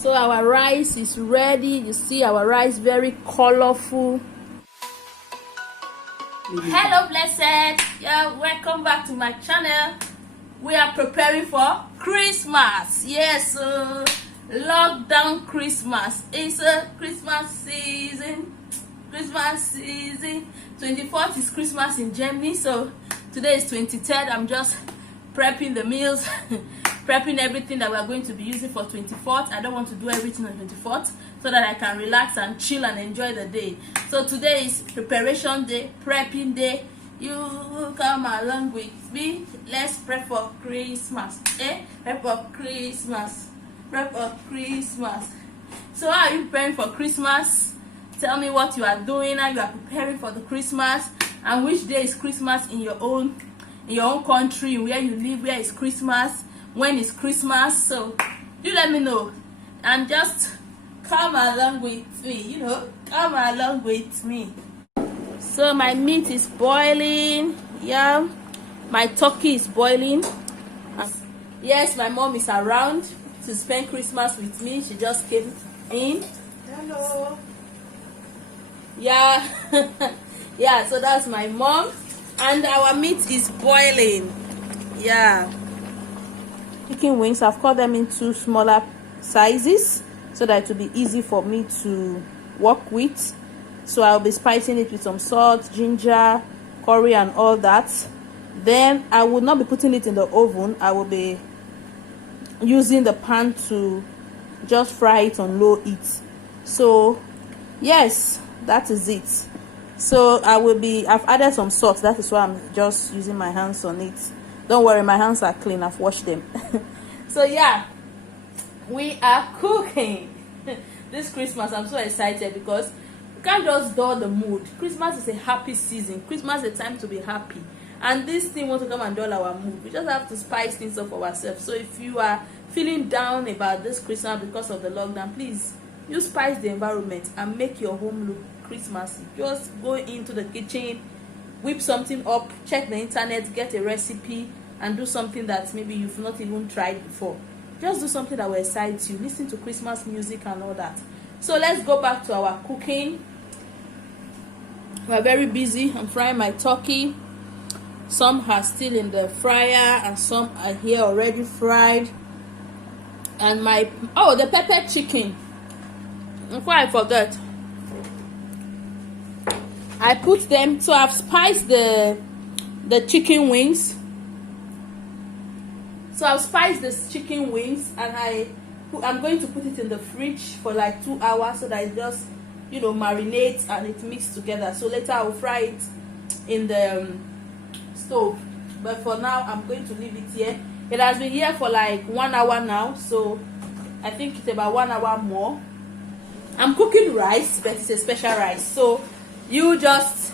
So our rice is ready. You see our rice very colorful. Hello blessed, yeah, welcome back to my channel. We are preparing for Christmas. Yes, lockdown Christmas. It's a Christmas season. 24th is Christmas in Germany, so today is 23rd. I'm just prepping the meals, prepping everything that we are going to be using for 24th. I don't want to do everything on 24th so that I can relax and chill and enjoy the day. So today is preparation day, prepping day. You come along with me. Let's prep for Christmas. Prep for Christmas. Prep for Christmas. So how are you preparing for Christmas? Tell me what you are doing, how you are preparing for the Christmas, and which day is Christmas in your own country, where you live, where is Christmas, when is Christmas. So you let me know and just come along with me, come along with me. So my meat is boiling. Yeah, my turkey is boiling. Yes, my mom is around to spend Christmas with me. She just came in. Hello. Yeah. Yeah, so that's my mom, and our meat is boiling. Yeah, chicken wings, I've cut them into smaller sizes so that it will be easy for me to work with. So I'll be spicing it with some salt, ginger, curry and all that. Then I will not be putting it in the oven. I will be using the pan to just fry it on low heat. So yes, that is it. So I've added some salt. That is why I'm just using my hands on it. Don't worry, my hands are clean. I've washed them. So yeah, we are cooking this Christmas. I'm so excited because you can't just dull the mood. Christmas is a happy season. Christmas is a time to be happy. And this thing wants to come and dull our mood. We just have to spice things up for ourselves. So if you are feeling down about this Christmas because of the lockdown, please, you spice the environment and make your home look Christmassy. Just go into the kitchen, whip something up, check the internet, get a recipe, and do something that maybe you've not even tried before. Just do something that will excite you. Listen to Christmas music and all that. So let's go back to our cooking. We're very busy. I'm frying my turkey. Some are still in the fryer and some are here already fried. And the pepper chicken. Before I forget, I put them, so I've spiced the chicken wings. So I've spiced the chicken wings and I'm going to put it in the fridge for like 2 hours so that it just marinates and it mixes together. So later I'll fry it in the stove, but for now I'm going to leave it here. It has been here for like 1 hour now, so I think it's about 1 hour more. I'm cooking rice, but it's a special rice, so let's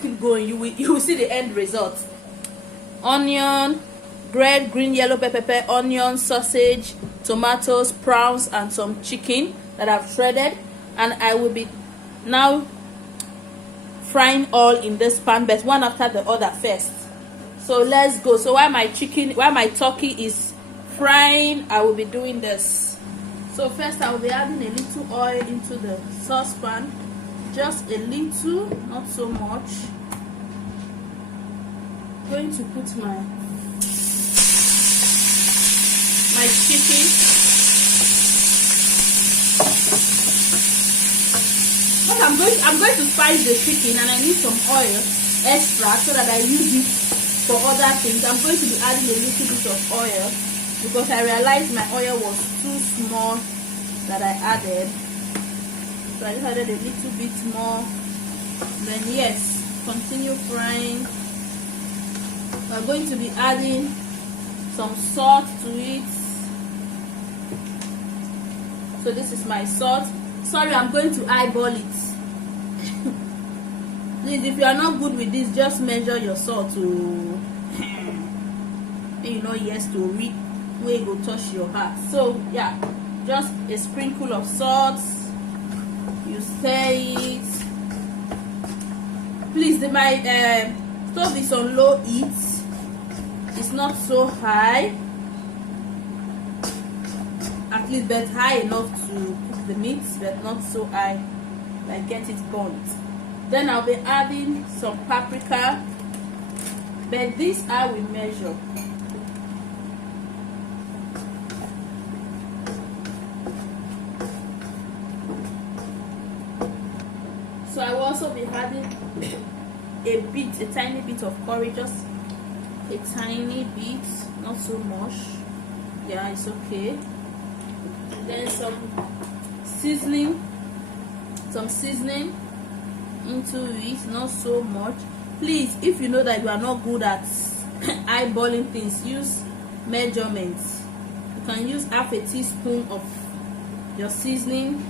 keep going. You will see the end result. Onion, red, green, yellow pepper, onion, sausage, tomatoes, prawns, and some chicken that I've shredded. And I will be now frying all in this pan, but one after the other first. So let's go. So while my turkey is frying, I will be doing this. So first I will be adding a little oil into the saucepan, just a little, not so much. I'm going to put my chicken. But I'm going to spice the chicken, and I need some oil extra so that I use it for other things. I'm going to be adding a little bit of oil because I realized my oil was too small that I added. So I just added a little bit more. Then yes, continue frying. We're going to be adding some salt to it. So this is my salt. Sorry, I'm going to eyeball it. Please, if you are not good with this, just measure your salt to yes to read where it will touch your heart. So yeah, just a sprinkle of salt. You stir it. Please, my stove is on low heat. It's not so high. at least but high enough to cook the meat, but not so high like get it burnt. Then I'll be adding some paprika, but this I will measure. So I will also be adding a tiny bit of curry, just a tiny bit, not so much. Yeah, it's okay. And then some seasoning into it, not so much. Please, if you know that you are not good at eyeballing things, use measurements. You can use half a teaspoon of your seasoning.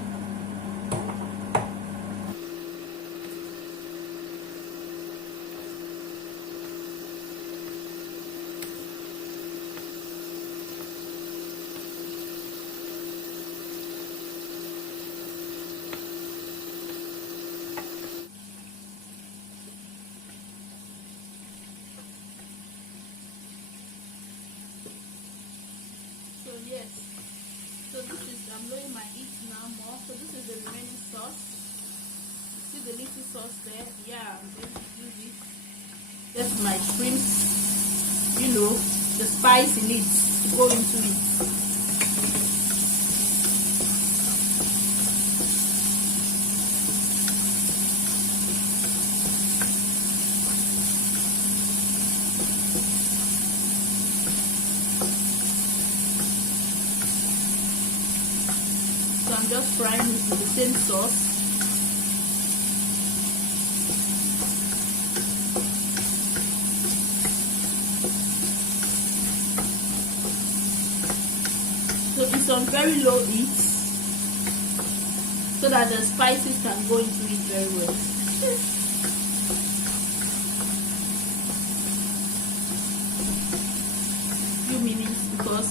So yes, so this is, I'm blowing my heat now more. So this is the remaining sauce. You see the little sauce there? Yeah, I'm going to use it. That's my shrimps, you know, the spice in it to go into it. So I'm just frying it with the same sauce. So it's on very low heat so that the spices can go into it very well. Few minutes, because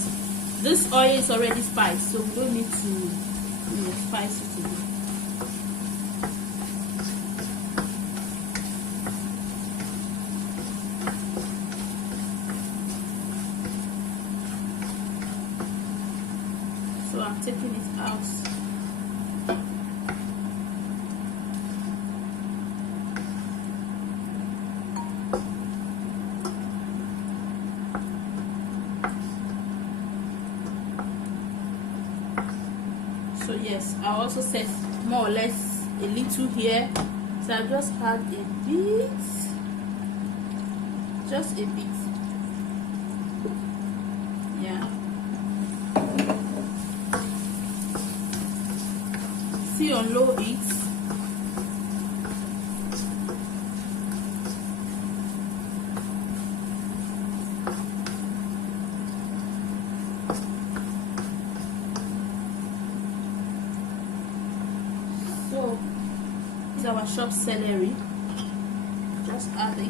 this oil is already spiced, so we don't need to spice it again. So I'm taking it out. So yes, I also set more or less a little here, so I just add a bit, just a bit. Yeah, see, on low heat. So this is our chopped celery. Just add it.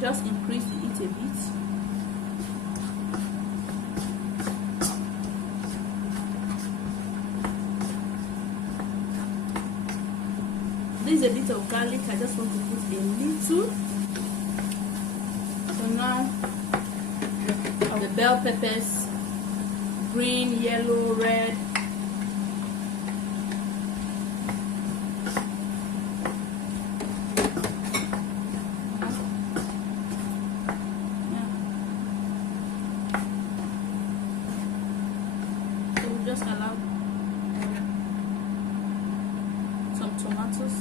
Just increase the heat a bit. This is a bit of garlic. I just want to put a little. So now the bell peppers, green, yellow, red. So we just allow some tomatoes.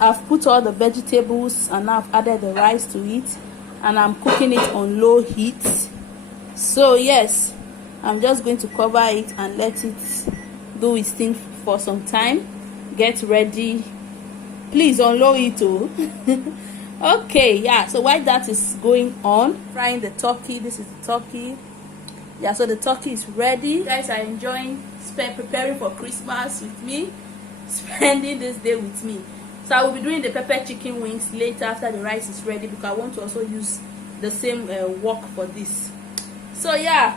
I've put all the vegetables and I've added the rice to it, and I'm cooking it on low heat. So yes, I'm just going to cover it and let it do its thing for some time. Get ready, please, on low heat too. Okay, yeah, so while that is going on, frying the turkey. This is the turkey. Yeah, so the turkey is ready. You guys are enjoying preparing for Christmas with me, spending this day with me. So I will be doing the pepper chicken wings later after the rice is ready, because I want to also use the same wok for this. So yeah,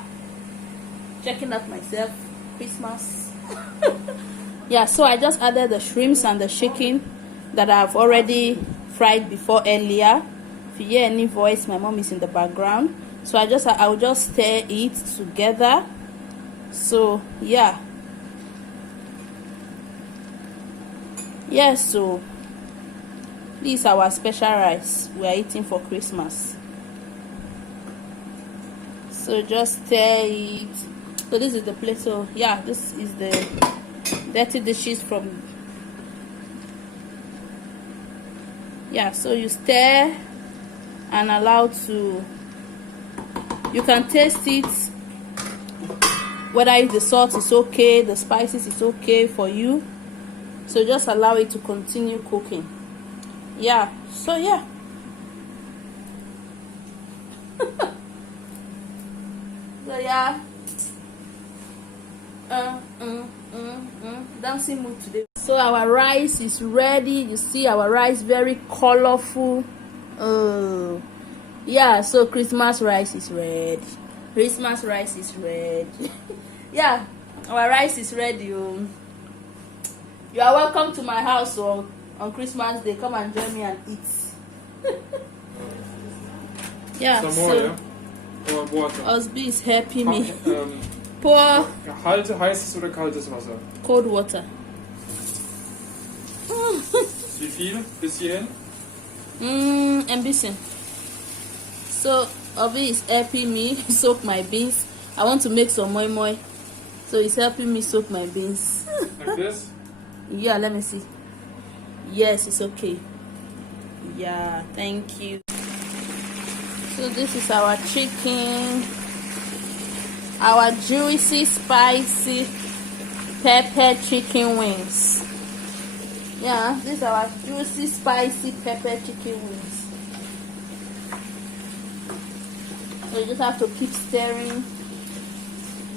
checking out myself, Christmas. Yeah, so I just added the shrimps and the chicken that I've already fried before earlier. If you hear any voice, my mom is in the background. So I'll just stir it together. So yeah, so this is our special rice we are eating for Christmas. So just stir it. So this is the plate. So yeah, this is the dirty dishes from, yeah. So you stir and allow to, you can taste it whether the salt is okay, the spices is okay for you. So just allow it to continue cooking. Yeah, so yeah. So yeah, dancing mood today. So our rice is ready. You see our rice, very colorful. Yeah, so Christmas rice is ready. Christmas rice is ready. Yeah, our rice is ready. You are welcome to my house on Christmas Day. Come and join me and eat. Yeah, some so more, yeah? Or water? Osby is helping me. Pour heißes oder kaltes Wasser? cold water. Wie viel? Bis hierhin? Ambition. So Obi is helping me soak my beans. I want to make some moi moi, so he's helping me soak my beans. Like this? Yeah, let me see. Yes, it's okay. Yeah, thank you. So this is our chicken, our juicy, spicy pepper chicken wings. Yeah, this is our juicy, spicy pepper chicken wings. So you just have to keep stirring.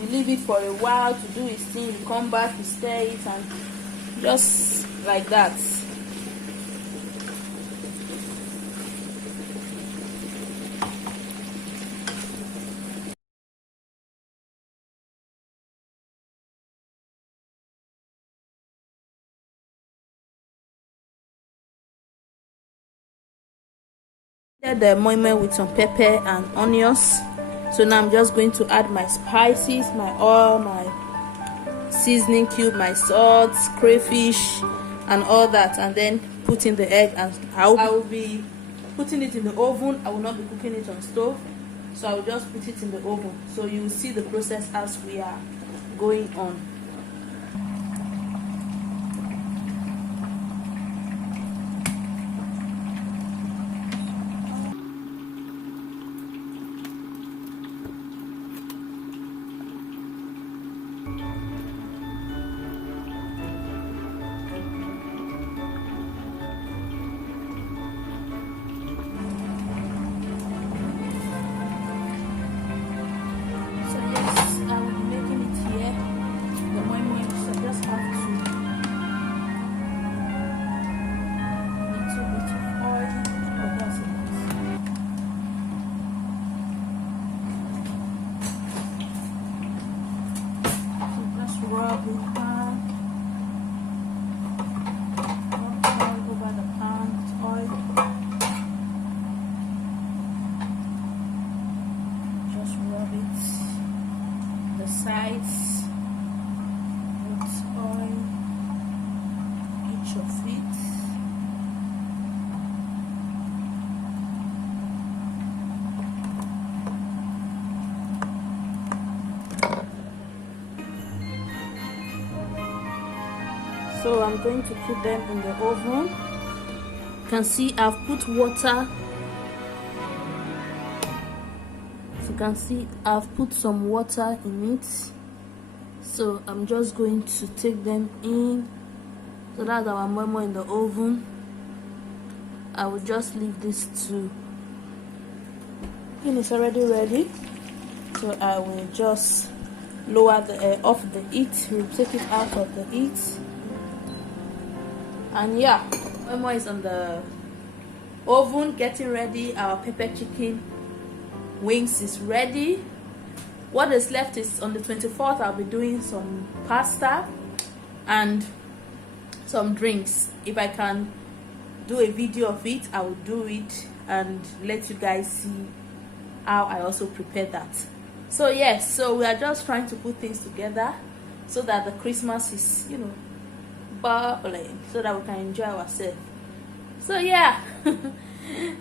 You leave it for a while to do its thing. You come back, you stir it, and just like that. The moi moi with some pepper and onions. So now I'm just going to add my spices, my oil, my seasoning cube, my salt, crayfish, and all that, and then put in the egg. And I will be putting it in the oven. I will not be cooking it on stove, so I will just put it in the oven. So you will see the process as we are going on. Sides with oil, each of it. So I'm going to put them in the oven. You can see I've put water. You can see I've put some water in it, so I'm just going to take them in. So that's our moi moi in the oven. I will just leave this to, it's already ready, so I will just lower the off the heat. We'll take it out of the heat, and yeah, Momo is on the oven getting ready. Our pepper chicken wings is ready. What is left is on the 24th. I'll be doing some pasta and some drinks. If I can do a video of it, I will do it and let you guys see how I also prepare that. So yes, so we are just trying to put things together so that the Christmas is, you know, bubbling, so that we can enjoy ourselves. So yeah,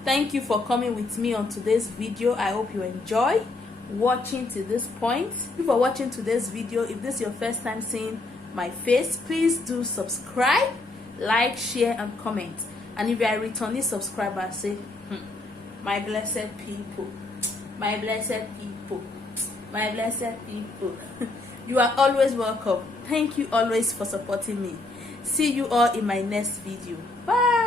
thank you for coming with me on today's video. I hope you enjoy watching to this point. If you're watching today's video, if this is your first time seeing my face, please do subscribe, like, share and comment. And if you are a returning subscriber, say my blessed people, my blessed people, my blessed people. You are always welcome. Thank you always for supporting me. See you all in my next video. Bye.